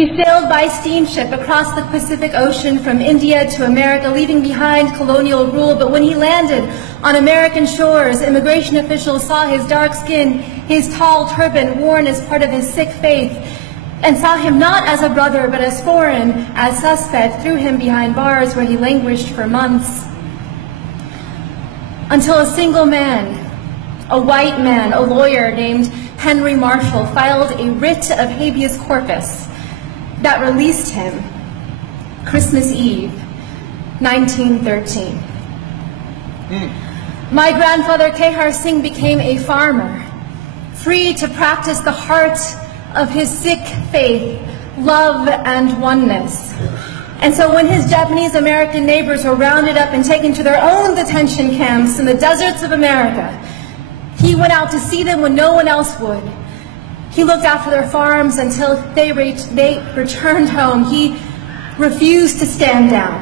He sailed by steamship across the Pacific Ocean from India to America, leaving behind colonial rule. But when he landed on American shores, immigration officials saw his dark skin, his tall turban worn as part of his Sikh faith, and saw him not as a brother but as foreign, as suspect, threw him behind bars where he languished for months. Until a single man, a white man, a lawyer named Henry Marshall, filed a writ of habeas corpus that released him Christmas Eve, 1913. My grandfather Kehar Singh became a farmer, free to practice the heart of his Sikh faith, love and oneness. And so when his Japanese American neighbors were rounded up and taken to their own detention camps in the deserts of America, he went out to see them when no one else would. He looked after their farms until they returned home. He refused to stand down.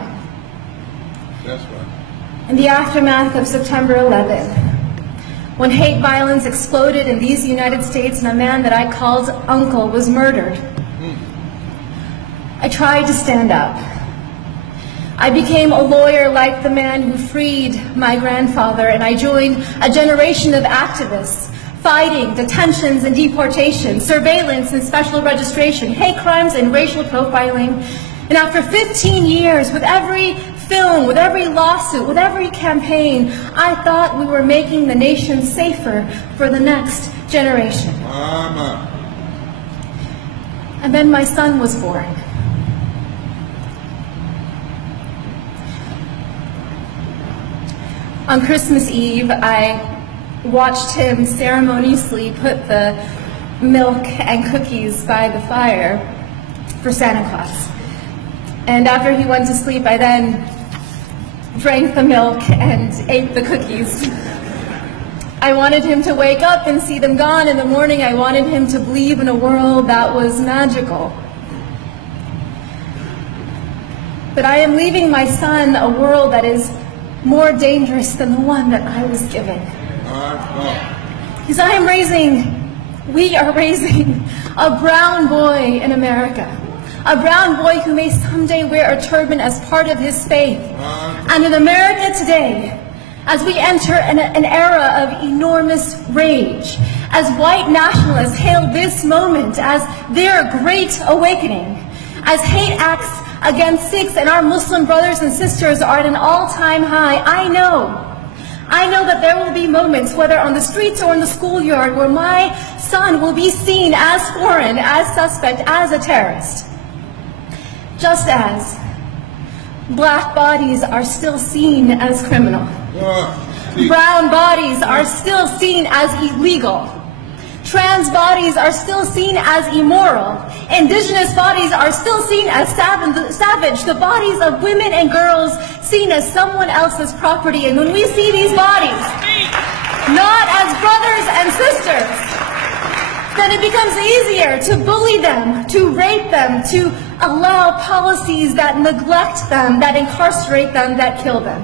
That's right. In the aftermath of September 11, when hate violence exploded in these United States and a man that I called uncle was murdered, I tried to stand up. I became a lawyer like the man who freed my grandfather, and I joined a generation of activists fighting detentions and deportation, surveillance and special registration, hate crimes and racial profiling. And after 15 years, with every film, with every lawsuit, with every campaign, I thought we were making the nation safer for the next generation. Mama. And then my son was born. On Christmas Eve, I watched him ceremoniously put the milk and cookies by the fire for Santa Claus. And after he went to sleep, I then drank the milk and ate the cookies. I wanted him to wake up and see them gone in the morning. I wanted him to believe in a world that was magical. But I am leaving my son a world that is more dangerous than the one that I was given. Because we are raising a brown boy in America. A brown boy who may someday wear a turban as part of his faith. And in America today, as we enter an era of enormous rage, as white nationalists hail this moment as their great awakening, as hate acts against Sikhs and our Muslim brothers and sisters are at an all-time high, I know that there will be moments, whether on the streets or in the schoolyard, where my son will be seen as foreign, as suspect, as a terrorist. Just as black bodies are still seen as criminal. Brown bodies are still seen as illegal. Trans bodies are still seen as immoral. Indigenous bodies are still seen as savage. The bodies of women and girls seen as someone else's property. And when we see these bodies not as brothers and sisters, then it becomes easier to bully them, to rape them, to allow policies that neglect them, that incarcerate them, that kill them.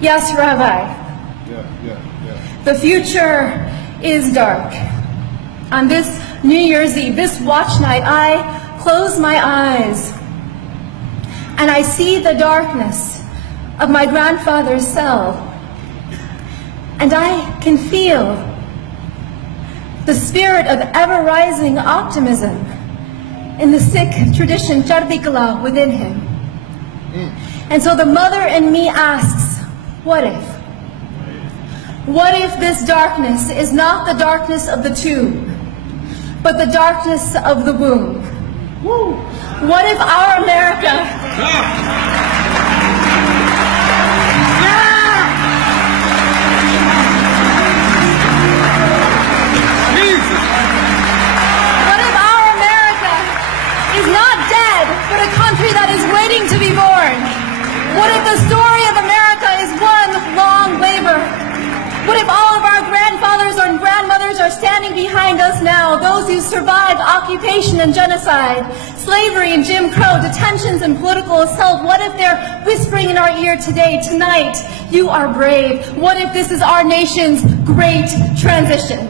Yes, Rabbi. Yeah. The future is dark. On this New Year's Eve, this watch night, I close my eyes and I see the darkness of my grandfather's cell, and I can feel the spirit of ever-rising optimism in the Sikh tradition, Chardi Kala, within him. And so the mother in me asks, what if? What if this darkness is not the darkness of the tomb, but the darkness of the womb? What if our America... is not dead, but a country that is waiting to be born? What if the story of America is one long labor? What if all of our grandfathers and grandmothers are standing behind us now, those who survived occupation and genocide, slavery and Jim Crow, detentions and political assault? What if they're whispering in our ear today, tonight, you are brave? What if this is our nation's great transition?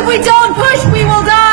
if we don't push, we will die.